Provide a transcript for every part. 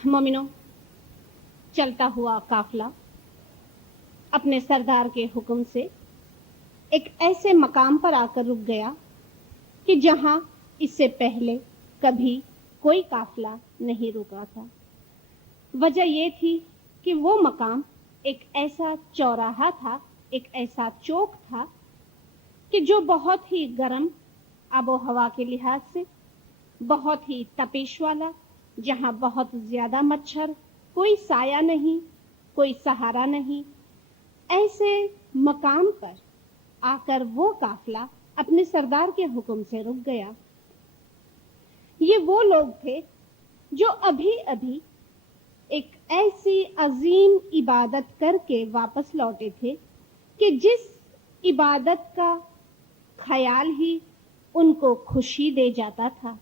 मोमिनो, चलता हुआ काफिला अपने सरदार के हुक्म से एक ऐसे मकाम पर आकर रुक गया कि जहां इससे पहले कभी कोई काफिला नहीं रुका था। वजह यह थी कि वो मकाम एक ऐसा चौराहा था, एक ऐसा चौक था कि जो बहुत ही गर्म आबो हवा के लिहाज से, बहुत ही तपिश वाला, जहां बहुत ज्यादा मच्छर, कोई साया नहीं, कोई सहारा नहीं, ऐसे मकाम पर आकर वो काफिला अपने सरदार के हुक्म से रुक गया। ये वो लोग थे जो अभी अभी एक ऐसी अजीम इबादत करके वापस लौटे थे कि जिस इबादत का ख्याल ही उनको खुशी दे जाता था।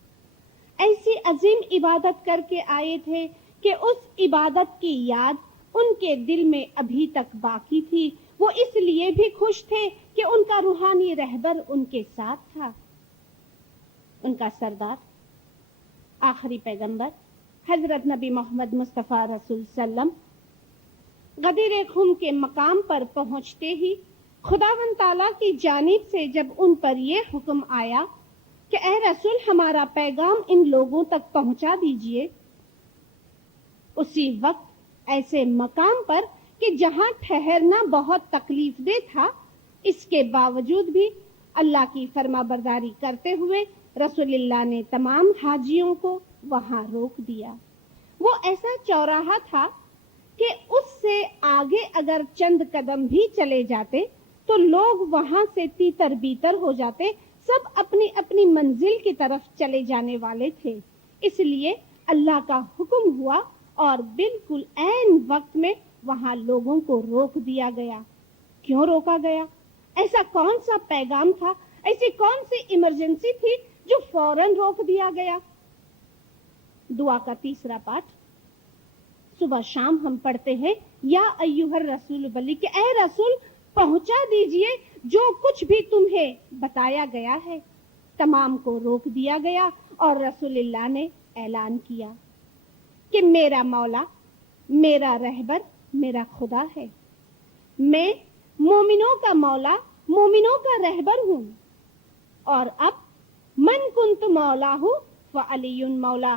ऐसी अजीम इबादत करके आए थे कि उस इबादत की याद उनके दिल में अभी तक बाकी थी। वो इसलिए भी खुश थे कि उनका रूहानी रहबर उनके साथ था। उनका सरदार, आखिरी पैगंबर हजरत नबी मोहम्मद मुस्तफा रसूल सल्लम गदीर खुम के मकाम पर पहुंचते ही खुदावंद ताला की जानिब से जब उन पर यह हुक्म आया कि ए रसूल, हमारा पैगाम इन लोगों तक पहुंचा दीजिए, उसी वक्त ऐसे मकाम पर कि जहां ठहरना बहुत तकलीफ दे था, इसके बावजूद भी अल्लाह की फरमाबरदारी करते हुए रसूलुल्लाह ने तमाम हाजियों को वहां रोक दिया। वो ऐसा चौराहा था कि उससे आगे अगर चंद कदम भी चले जाते तो लोग वहां से तीतर बीतर हो जाते। सब अपनी अपनी मंजिल की तरफ चले जाने वाले थे। इसलिए अल्लाह का हुक्म हुआ और बिल्कुल ऐन वक्त में वहां लोगों को रोक दिया गया। क्यों रोका गया? ऐसा कौन सा पैगाम था, ऐसी कौन सी इमरजेंसी थी जो फौरन रोक दिया गया? दुआ का तीसरा पाठ सुबह शाम हम पढ़ते हैं, या अय्युहर रसूल बल्ली, कि ए रसूल पहुंचा दीजिए जो कुछ भी तुम्हें बताया गया है। तमाम को रोक दिया गया और रसूलुल्लाह ने ऐलान किया कि मेरा मौला, मेरा रहबर, मेरा खुदा है। मैं मोमिनों का मौला, मोमिनों का रहबर हूं। और अब मन कुंत मौला हूं व अलीयुन मौला,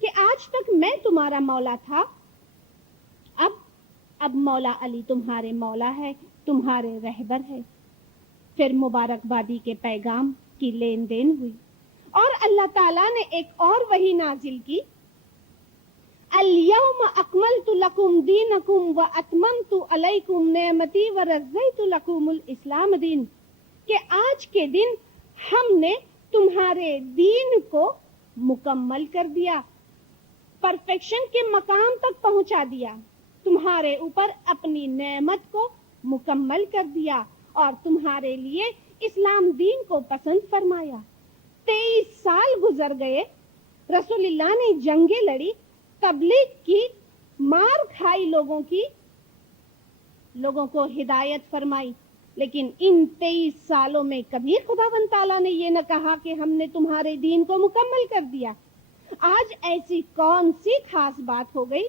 कि आज तक मैं तुम्हारा मौला था, अब मौला अली तुम्हारे मौला है, तुम्हारे रहबर है। फिर मुबारकबादी के पैगाम की लेन देन हुई और अल्लाह ताला ने एक और वही नाजिल की, अल-यौम अकमलतु लकुम दीनकुम व अतममतु अलैकुम नेमती व रज़ैतु लकुमुल इस्लाम दीन, कि आज के दिन हमने तुम्हारे दीन को मुकम्मल कर दिया, परफेक्शन के मकाम तक पहुंचा दिया, तुम्हारे ऊपर अपनी नेमत को मुकम्मल कर दिया और तुम्हारे लिए इस्लाम दीन को पसंद फरमाया। 23 साल गुजर गए, रसूलुल्लाह ने जंगें लड़ी, तबलीग की, मार खाई, लोगों को हिदायत फरमाई, लेकिन इन 23 सालों में कभी खुदावंद ताला ने ये न कहा कि हमने तुम्हारे दीन को मुकम्मल कर दिया। आज ऐसी कौन सी खास बात हो गई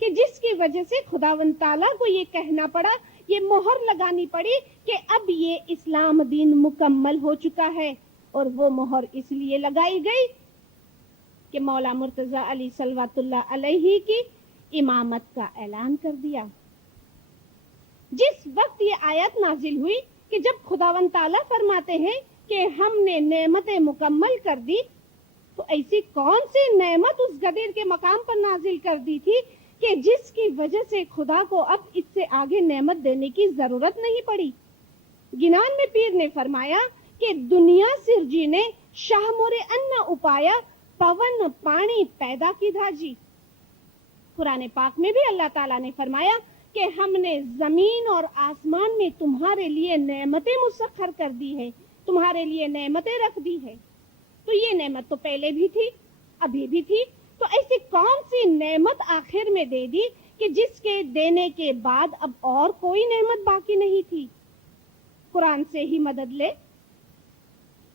कि जिसकी वजह से खुदावंद ताला को ये कहना पड़ा, ये मोहर लगानी पड़ी कि अब ये इस्लाम दीन मुकम्मल हो चुका है। और वो मोहर इसलिए लगाई गई कि मौला मुर्तजा अली सल्लल्लाहु अलैहि की इमामत का ऐलान कर दिया। जिस वक्त ये आयत नाजिल हुई कि जब खुदावंद ताला फरमाते हैं कि हमने नेमतें मुकम्मल कर दी, तो ऐसी कौन सी नेमत उस गदीर के मकाम पर नाजिल कर दी थी कि जिसकी वजह से खुदा को अब इससे आगे नेमत देने की जरूरत नहीं पड़ी। गिनान में पीर ने फरमाया कि दुनिया सिरजी ने शाह मोरे अन्ना उपाया, पवन पानी पैदा की धाजी। कुरान पाक में भी अल्लाह ताला ने फरमाया कि हमने जमीन और आसमान में तुम्हारे लिए नेमतें मुसख्खर कर दी है, तुम्हारे लिए नेमतें रख दी है। तो ये नेमत तो पहले भी थी, अभी भी थी, तो ऐसी कौन सी नेमत आखिर में दे दी कि जिसके देने के बाद अब और कोई नेमत बाकी नहीं थी? कुरान से ही मदद ले।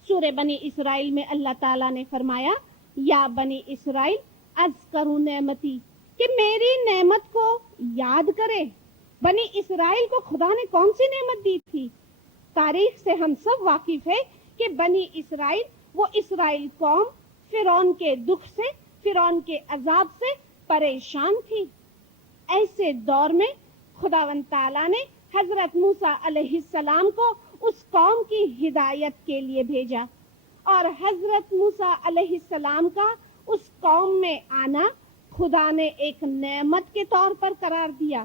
सूरह बनी इसराइल में अल्लाह ताला ने फरमाया, या बनी इसराइल अज़करू नेमती کہ میری نعمت کو یاد کرے. بنی اسرائیل کو خدا نے کون سی نعمت دی تھی؟ تاریخ سے ہم سب واقف ہے کہ بنی اسرائیل، وہ اسرائیل قوم فرعون کے دکھ سے، فرعون کے عذاب سے پریشان تھی. ایسے دور میں خداوند تعالیٰ نے حضرت موسیٰ علیہ السلام کو اس قوم کی ہدایت کے لیے بھیجا، اور حضرت موسیٰ علیہ السلام کا اس قوم میں آنا خدا نے ایک نعمت کے طور پر قرار دیا.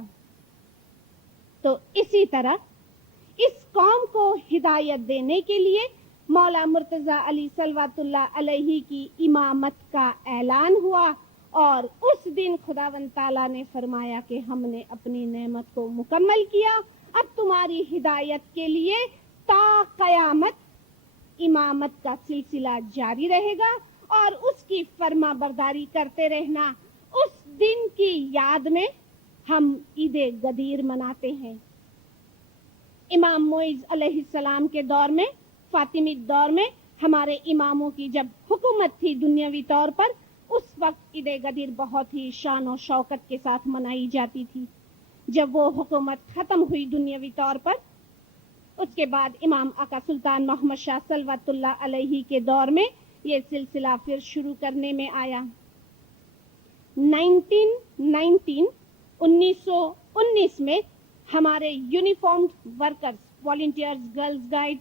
تو اسی طرح اس قوم کو ہدایت دینے کے لیے مولا مرتضیٰ علی صلوات اللہ علیہ کی امامت کا اعلان ہوا، اور اس دن خداوند تعالیٰ نے فرمایا کہ ہم نے اپنی نعمت کو مکمل کیا. اب تمہاری ہدایت کے لیے تا قیامت امامت کا سلسلہ جاری رہے گا، اور اس کی فرما برداری کرتے رہنا. اس دن کی یاد میں ہم عید غدیر مناتے ہیں. امام معیز علیہ السلام کے دور میں، فاطمی دور میں، ہمارے اماموں کی جب حکومت تھی دنیاوی طور پر، اس وقت عید غدیر بہت ہی شان و شوکت کے ساتھ منائی جاتی تھی. جب وہ حکومت ختم ہوئی دنیاوی طور پر، اس کے بعد امام آقا سلطان محمد شاہ صلوات اللہ علیہ کے دور میں یہ سلسلہ پھر شروع کرنے میں آیا. 1919 میں ہمارے یونیفارمڈ ورکرز، والنٹیئرز گرلز گائیڈ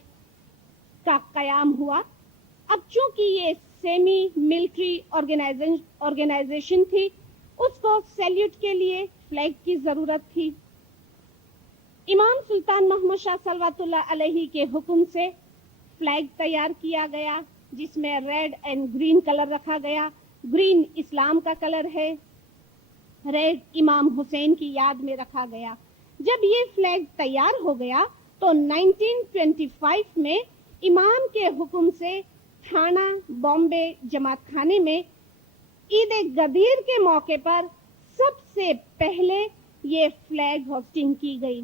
کا قیام ہوا. اب چونکہ یہ سیمی ملٹری آرگنائزیشن تھی، اس کو سیلیوٹ کے لیے فلیگ کی ضرورت تھی. امام سلطان محمد شاہ صلوات اللہ علیہ کے حکم سے فلیگ تیار کیا گیا، جس میں ریڈ اینڈ گرین کلر رکھا گیا. گرین اسلام کا کلر ہے، ریڈ امام حسین کی یاد میں رکھا گیا. جب یہ فلیگ تیار ہو گیا تو 1925 میں امام کے حکم سے تھانہ بامبے جماعت خانے میں عید غدیر کے موقع پر سب سے پہلے یہ فلیگ ہوسٹنگ کی گئی.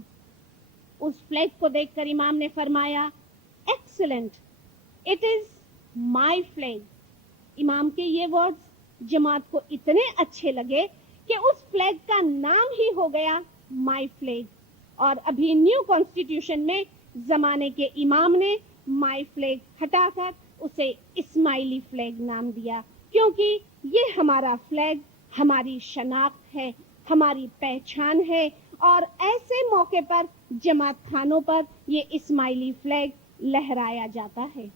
اس فلیگ کو دیکھ کر امام نے فرمایا، excellent, it is my flag. امام کے یہ ورڈز جماعت کو اتنے اچھے لگے کہ اس فلیگ کا نام ہی ہو گیا مائی فلیگ. اور ابھی نیو کانسٹیٹیوشن میں زمانے کے امام نے مائی فلیگ ہٹا کر اسے اسماعیلی فلیگ نام دیا، کیونکہ یہ ہمارا فلیگ ہماری شناخت ہے، ہماری پہچان ہے. اور ایسے موقع پر جماعت خانوں پر یہ اسماعیلی فلیگ لہرایا جاتا ہے.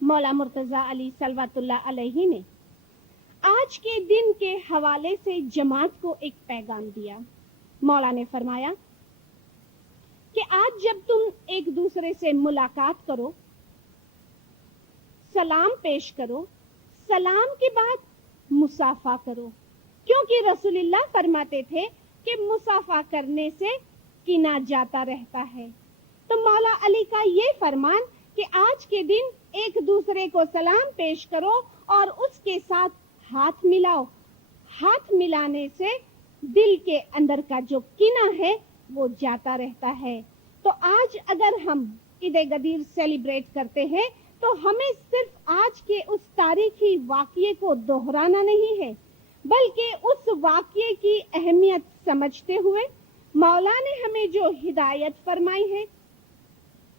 مولا مرتضیٰ علی صلوات اللہ علیہ نے آج کے دن کے حوالے سے جماعت کو ایک پیغام دیا. مولا نے فرمایا کہ آج جب تم ایک دوسرے سے ملاقات کرو، سلام پیش کرو، سلام کے بعد مصافحہ کرو، کیونکہ رسول اللہ فرماتے تھے کہ مصافحہ کرنے سے کینہ جاتا رہتا ہے. تو مولا علی کا یہ فرمان کہ آج کے دن ایک دوسرے کو سلام پیش کرو اور اس کے ساتھ ہاتھ ملاؤ. ہاتھ ملانے سے دل کے اندر کا جو کینہ ہے وہ جاتا رہتا ہے. تو آج اگر ہم عید غدیر سیلیبریٹ کرتے ہیں تو ہمیں صرف آج کے اس تاریخی واقعے کو دہرانا نہیں ہے، بلکہ اس واقعے کی اہمیت سمجھتے ہوئے مولا نے ہمیں جو ہدایت فرمائی ہے،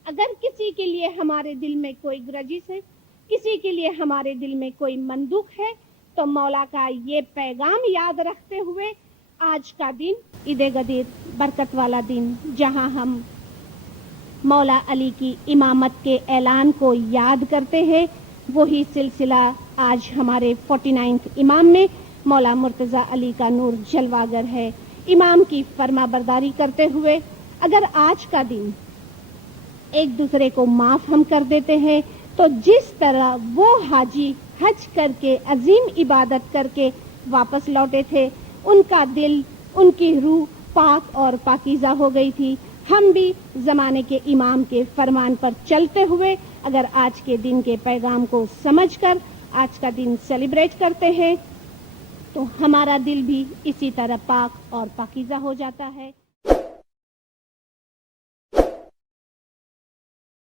اگر کسی کے لیے ہمارے دل میں کوئی گرجس ہے، کسی کے لیے ہمارے دل میں کوئی مندوق ہے، تو مولا کا یہ پیغام یاد رکھتے ہوئے آج کا دن عید غدیر برکت والا دن، جہاں ہم مولا علی کی امامت کے اعلان کو یاد کرتے ہیں، وہی سلسلہ آج ہمارے 49 امام میں مولا مرتضیٰ علی کا نور جلواگر ہے. امام کی فرما برداری کرتے ہوئے اگر آج کا دن ایک دوسرے کو معاف ہم کر دیتے ہیں، تو جس طرح وہ حاجی حج کر کے عظیم عبادت کر کے واپس لوٹے تھے، ان کا دل، ان کی روح پاک اور پاکیزہ ہو گئی تھی، ہم بھی زمانے کے امام کے فرمان پر چلتے ہوئے اگر آج کے دن کے پیغام کو سمجھ کر آج کا دن سیلیبریٹ کرتے ہیں تو ہمارا دل بھی اسی طرح پاک اور پاکیزہ ہو جاتا ہے.